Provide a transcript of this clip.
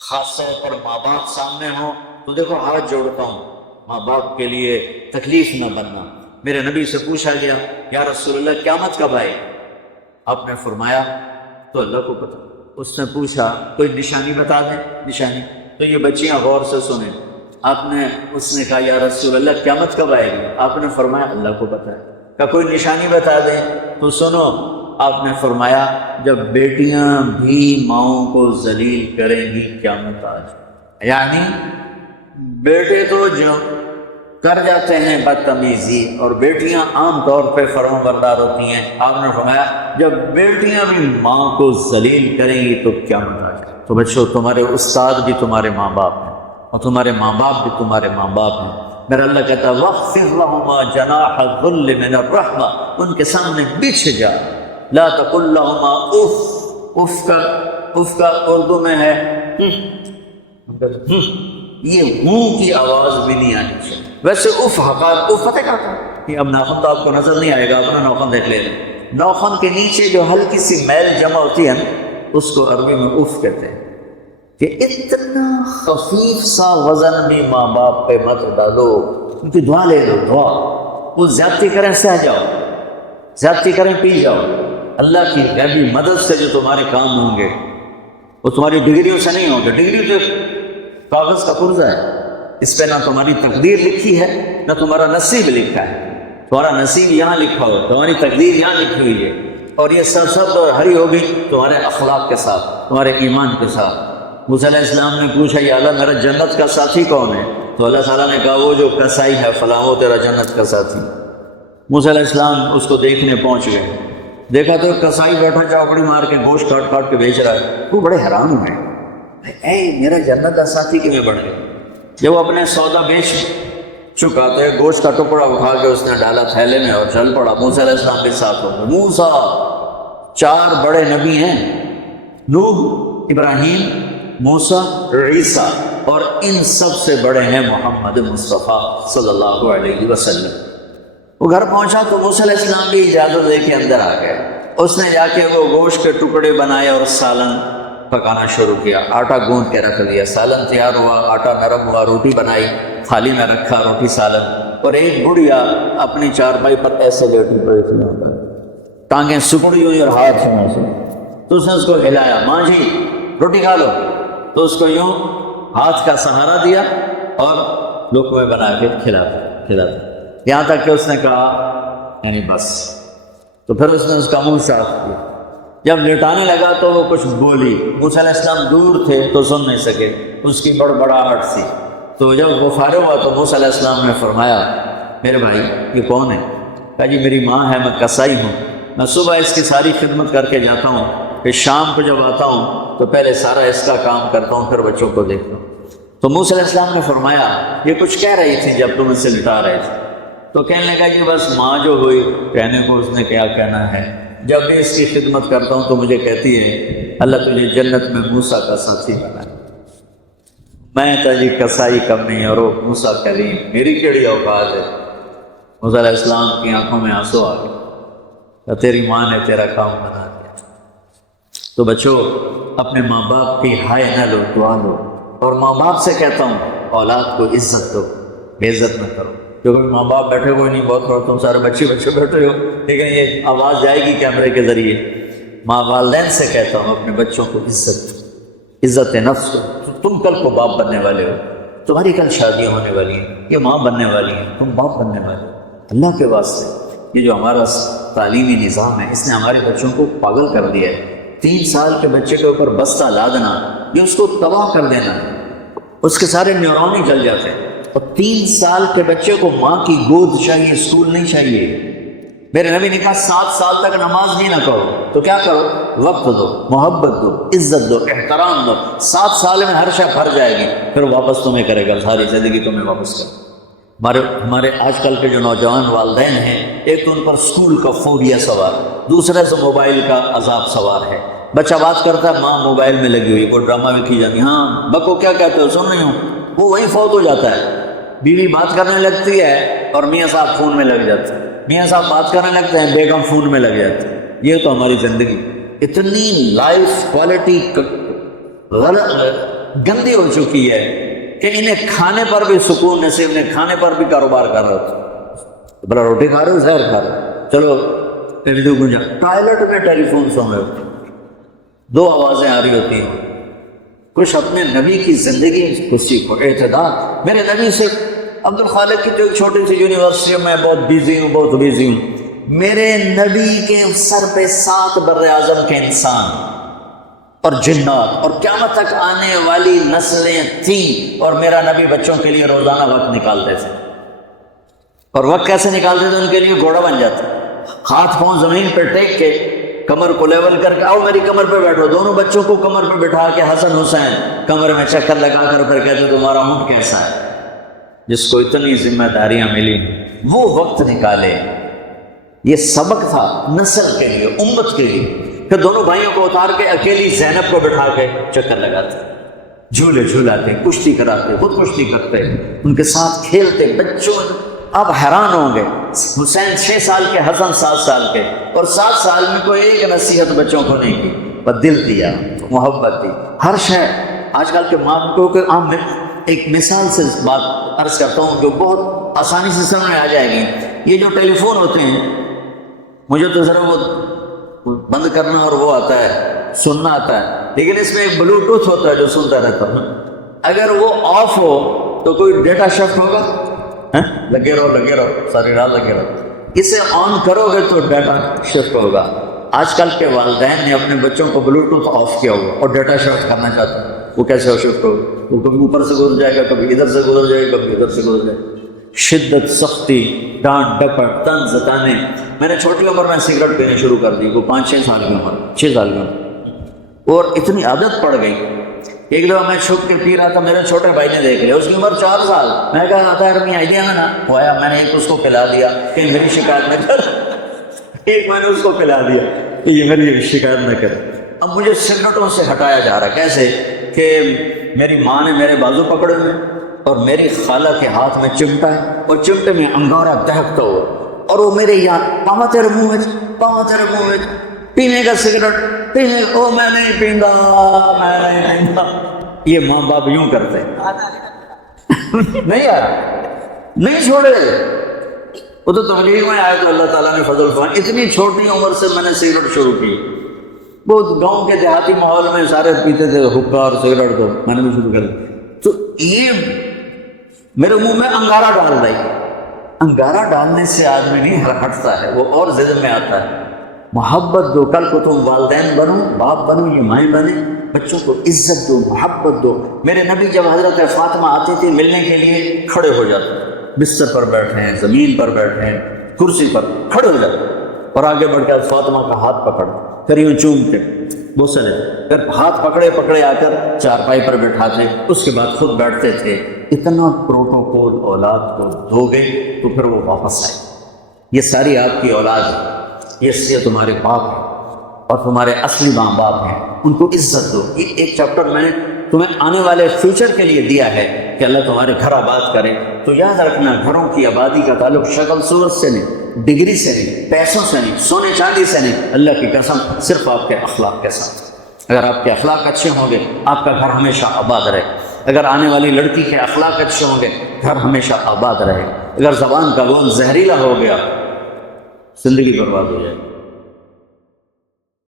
خاص طور پر ماں باپ سامنے ہوں تو دیکھو ہاتھ جوڑتا ہوں، ماں باپ کے لیے تکلیف نہ بننا۔ میرے نبی سے پوچھا گیا یا رسول اللہ قیامت کب آئے؟ آپ نے فرمایا تو اللہ کو پتہ۔ اس نے پوچھا کوئی نشانی بتا دیں، نشانی؟ تو یہ بچیاں غور سے سنیں، اس نے کہا یا رسول اللہ قیامت کب آئے گی؟ آپ نے فرمایا اللہ کو پتہ ہے۔ کہ کوئی نشانی بتا دیں؟ تو سنو، آپ نے فرمایا جب بیٹیاں بھی ماؤں کو ذلیل کریں گی قیامت آ جائے۔ یعنی بیٹے تو جو کر جاتے ہیں بدتمیزی، اور بیٹیاں عام طور پہ فرمانبردار ہوتی ہیں، آپ نے فرمایا جب بیٹیاں بھی ماں کو ذلیل کریں گی تو قیامت آ جائے۔ تو بچوں، تمہارے استاد بھی تمہارے ماں باپ ہیں، اور تمہارے ماں باپ بھی تمہارے ماں باپ ہیں۔ میرا اللہ کہتا ہے وَاخْفِضْ لَهُمَا جَنَاحَ الذُّلِّ مِنَ الرَّحْمَةِ، ان کے سامنے بچھ جا، لا تقل لهما اف، اف کا اردو میں ہے یہ ہوں کی آواز بھی نہیں آنی چاہیے۔ ویسے اف حقار، اف پتہ کیا تھا؟ یہ اب ناخن تو آپ کو نظر نہیں آئے گا، اپنا ناخن دیکھ لیں۔ ناخن کے نیچے جو ہلکی سی میل جمع ہوتی ہے نا، اس کو عربی میں اف کہتے ہیں۔ کہ اتنا خفیف سا وزن بھی ماں باپ پہ مت ڈالو، ان کی دعا لے لو، دعا۔ وہ زیادتی کریں سہ جاؤ، زیادتی کریں پی جاؤ، اللہ کی غیبی مدد سے جو تمہارے کام ہوں گے وہ تمہاری ڈگریوں سے نہیں ہوں گے۔ ڈگری تو کاغذ کا پرزہ ہے، اس پہ نہ تمہاری تقدیر لکھی ہے نہ تمہارا نصیب لکھا ہے۔ تمہارا نصیب یہاں لکھا ہو، تمہاری تقدیر یہاں لکھی ہوئی ہے، اور یہ سب ہری ہوگی تمہارے اخلاق کے ساتھ، تمہارے ایمان کے ساتھ۔ موسیٰ علیہ السلام نے پوچھا یا اللہ میرا جنت کا ساتھی کون ہے؟ تو اللہ تعالیٰ نے کہا وہ جو کسائی ہے فلاں، وہ تیرا جنت کا ساتھی۔ موسیٰ علیہ السلام اس کو دیکھنے پہنچ گئے، دیکھا تو کسائی بیٹھا چوکڑی مار کے گوشت کاٹ کاٹ کے بیچ رہا ہے۔ وہ بڑے حیران ہوئے، اے میرا جنت کا ساتھی کیوں بڑھ گیا؟ جب وہ اپنے سودا بیچ چکا تو ایک گوشت کا ٹکڑا اٹھا کے اس نے ڈالا تھیلے میں اور چل پڑا۔ موسیٰ علیہ السلام کے ساتھ ہو گئے۔ موسیٰ، 4 بڑے نبی ہیں، نوح، ابراہیم، موسیٰ، عیسیٰ، اور ان سب سے بڑے ہیں محمد مصطفیٰ صلی اللہ علیہ وسلم۔ وہ گھر پہنچا تو موسیٰ علیہ السلام بھی اجازت دے کے اندر آ گئے۔ اس نے جا کے وہ گوشت کے ٹکڑے بنائے اور سالن پکانا شروع کیا، آٹا گوندھ کے رکھ دیا، سالن تیار ہوا، آٹا نرم ہوا، روٹی بنائی، تھالی میں رکھا روٹی سالن، اور ایک بڑھیا اپنی چارپائی پر ایسے لیٹی پڑی تھی، ٹانگیں سکڑی ہوئی اور ہاتھ یوں سے۔ تو اس نے اس کو ہلایا، ماں جی روٹی کھا لو، تو اس کو یوں ہاتھ کا سہارا دیا اور لقمے بنا کے کھلاتا، یہاں تک کہ اس نے کہا یعنی بس۔ تو پھر اس نے اس کا منہ صاف کیا۔ جب لٹانے لگا تو وہ کچھ بولی، موسیٰ علیہ السلام دور تھے تو سن نہیں سکے، اس کی بڑبڑاہٹ سی۔ تو جب وہ فارغ ہوا تو موسیٰ علیہ السلام نے فرمایا میرے بھائی یہ کون ہے؟ کہا جی میری ماں ہے، میں کسائی ہوں، میں صبح اس کی ساری خدمت کر کے جاتا ہوں، پھر شام کو جب آتا ہوں تو پہلے سارا اس کا کام کرتا ہوں، پھر بچوں کو دیکھتا ہوں۔ تو موسیٰ علیہ السلام نے فرمایا یہ کچھ کہہ رہی تھی جب تم اسے لٹا رہے تھے؟ تو کہنے لگا جی بس ماں جو ہوئی، کہنے کو اس نے کیا کہنا ہے، جب میں اس کی خدمت کرتا ہوں تو مجھے کہتی ہے اللہ تجھے جنت میں موسیٰ کا ساتھی بنا۔ میں تجھے کسائی کم نہیں اور وہ موسیٰ کلیم، میری کیڑی اوقات ہے۔ موسیٰ علیہ السلام کی آنکھوں میں آنسو آ گئے، تیری ماں نے تیرا کام بنا دیا۔ تو بچوں اپنے ماں باپ کی ہائے نہ لو، دعا لو، اور ماں باپ سے کہتا ہوں اولاد کو عزت دو، بے عزت نہ کرو۔ جو کہ ماں باپ بیٹھے ہوئے نہیں، بہت اور تم سارے بچے بیٹھے ہو، لیکن یہ آواز جائے گی کیمرے کے ذریعے۔ ماں والدین سے کہتا ہوں اپنے بچوں کو عزت نفس کو۔ تم کل کو باپ بننے والے ہو، تمہاری کل شادیاں ہونے والی ہیں، یہ ماں بننے والی ہیں، تم باپ بننے والے ہو۔ اللہ کے واسطے یہ جو ہمارا تعلیمی نظام ہے اس نے ہمارے بچوں کو پاگل کر دیا ہے۔ 3 سال کے بچے کے اوپر بستہ لادنا، یہ اس کو تباہ کر دینا ہے، اس کے سارے نیورون ہی جل جاتے ہیں۔ اور 3 سال کے بچے کو ماں کی گود چاہیے، اسکول نہیں چاہیے۔ میرے نبی نے کہا 7 سال تک نماز نہیں نہ کرو، تو کیا کرو؟ وقت دو، محبت دو، عزت دو، احترام دو۔ 7 سال میں ہر شے بھر جائے گی، پھر واپس تمہیں کرے گا، ساری زندگی تمہیں واپس کرے۔ ہمارے آج کل کے جو نوجوان والدین ہیں، ایک تو ان پر اسکول کا فوبیا سوار، دوسرے سے موبائل کا عذاب سوار ہے۔ بچہ بات کرتا ہے، ماں موبائل میں لگی ہوئی، کوئی ڈرامہ بھی کی جاتی، ہاں بکو کیا کہتے ہو سن رہی ہوں، وہ وہی فوت ہو جاتا ہے۔ بیوی بات کرنے لگتی ہے اور میاں صاحب فون میں لگ جاتے ہیں، میاں صاحب بات کرنے لگتے ہیں، بیگم فون میں لگ جاتی ہے۔ یہ تو ہماری زندگی، اتنی لائف کوالٹی گندی ہو چکی ہے کہ انہیں کھانے پر بھی سکون نصیب نہیں، کھانے پر بھی کاروبار کر رہے ہو، بلا روٹی کھا رہے ہو زہر کھا رہے ہو، چلو ٹیلی گنجا ٹوائلٹ میں ٹیلی فون سن رہے ہو، دو آوازیں آ رہی ہوتی ہیں۔ کچھ اپنے نبی کی زندگی کو سیکھو، اعتدال۔ میرے نبی سے عبد الخالق کی جو ایک چھوٹی سی یونیورسٹی میں بہت بزی ہوں، میرے نبی کے سر پہ 7 بر اعظم کے انسان اور جنات اور قیامت تک آنے والی نسلیں تھیں، اور میرا نبی بچوں کے لیے روزانہ وقت نکالتے تھے، اور وقت کیسے نکالتے تھے؟ ان کے لیے گھوڑا بن جاتا، ہاتھ پاؤں زمین پہ ٹیک کے کمر کو لیول کر کے آؤ میری کمر پہ بیٹھو، دونوں بچوں کو کمر پہ بٹھا کے حسن حسین کمر میں چکر لگا کر پھر کہتے تمہارا اونٹ کیسا ہے؟ جس کو اتنی ذمہ داریاں ملی وہ وقت نکالے۔ یہ سبق تھا نسل کے لیے، امت کے لیے۔ پھر دونوں بھائیوں کو اتار کے اکیلی زینب کو بٹھا کے چکر لگاتے، جھولے جھولاتے، کشتی کراتے، خود کشتی کرتے، ان کے ساتھ کھیلتے۔ بچوں آپ حیران ہوں گے، حسین 6 سال کے، حسن 7 سال کے، اور 7 سال میں کوئی ایک نصیحت بچوں کو نہیں کی، پر دل دیا، محبت دی، ہر شے۔ آج کل کے ماں کو کہ میں ایک مثال سے بات عرض کرتا ہوں جو بہت آسانی سے سمجھ میں آ جائے گی۔ یہ جو ٹیلی فون ہوتے ہیں، مجھے تو ذرا وہ بند کرنا اور وہ آتا ہے، سننا آتا ہے، لیکن اس میں ایک بلوٹوتھ ہوتا ہے جو سنتا رہتا ہوں۔ اگر وہ آف ہو تو کوئی ڈیٹا شفٹ ہوگا، لگے رہو ساری رات لگے رہو۔ اسے آن کرو گے تو ڈیٹا شفٹ ہوگا۔ آج کل کے والدین نے اپنے بچوں کو بلوٹوتھ آف کیا ہوا اور ڈیٹا شفٹ کرنا چاہتے ہیں، وہ کیسے شفٹ ہوگا؟ وہ کبھی اوپر سے گزر جائے گا، کبھی ادھر سے گزر جائے گا، کبھی ادھر سے گزر جائے گا۔ شدت، سختی، ڈانٹ ڈپٹ، طنز تانے۔ میں نے چھوٹی عمر میں سگریٹ پینے شروع کر دی، وہ 5-6 سال کی عمر، 6 سال کی عمر، اور اتنی عادت پڑ گئی۔ ایک دفعہ میں چھپ کے پی رہا تھا، میرے چھوٹے بھائی نے دیکھ لیا، اس کی عمر 4 سال۔ میں کہا آتا ہے آئیڈیا میں نا وہ آیا، میں نے ایک اس کو پلا دیا کہ میری شکایت نہ کر، ایک میں نے اس کو پلا دیا کہ یہ میری شکایت نہ کر۔ اب مجھے سگریٹوں سے ہٹایا جا رہا ہے، کیسے کہ میری ماں نے میرے بازو پکڑے ہوئے اور میری خالہ کے ہاتھ میں چمٹا ہے، اور چمٹے میں انگارہ دہکتا ہوا، اور وہ میرے یہاں پاوا تیرے منہ میں، پاوا تیرے منہ میں، پینے کا سگریٹ پینے، او میں نہیں پیندا، میں نہیں پیندا۔ یہ ماں باپ یوں کرتے نہیں آیا، نہیں چھوڑے۔ وہ تو تبلیغ میں آیا تو اللہ تعالیٰ نے فضل فرمایا، اتنی چھوٹی عمر سے میں نے سگریٹ شروع کی۔ بہت گاؤں کے دیہاتی ماحول میں سارے پیتے تھے حقہ اور سگریٹ، تو میں نے بھی شروع کر دیا۔ تو یہ میرے منہ میں انگارہ ڈال رہی، انگارہ ڈالنے سے آدمی نہیں ہٹتا ہے، وہ اور ضد میں آتا ہے۔ محبت دو، کل کو تم والدین بنو، باپ بنو، یہ مائیں بنے، بچوں کو عزت دو، محبت دو۔ میرے نبی جب حضرت فاطمہ آتی تھی ملنے کے لیے، کھڑے ہو جاتے، بستر پر بیٹھے ہیں، زمین پر بیٹھے ہیں، کرسی پر کھڑے ہو جاتے، اور آگے بڑھ کے فاطمہ کا ہاتھ پکڑ پھر یوں چوم کے بوسلے، پھر ہاتھ پکڑے آ کر چارپائی پر بیٹھاتے، اس کے بعد خود بیٹھتے تھے۔ اتنا پروٹوکول اولاد کو دو گے تو پھر وہ واپس آئے۔ یہ ساری آپ کی اولاد ہے، یہ تمہارے باپ ہیں اور تمہارے اصلی ماں باپ ہیں، ان کو عزت دو۔ یہ ایک چیپٹر میں نے تمہیں آنے والے فیوچر کے لیے دیا ہے کہ اللہ تمہارے گھر آباد کرے۔ تو یاد رکھنا، گھروں کی آبادی کا تعلق شکل صورت سے نہیں، ڈگری سے نہیں، پیسوں سے نہیں، سونے چاندی سے نہیں، اللہ کی قسم صرف آپ کے اخلاق کے ساتھ۔ اگر آپ کے اخلاق اچھے ہوں گے آپ کا گھر ہمیشہ آباد رہے۔ اگر آنے والی لڑکی کے اخلاق اچھے ہوں گے گھر ہمیشہ آباد رہے۔ اگر زبان کا گون زہریلا ہو گیا زندگی برباد ہو جائے۔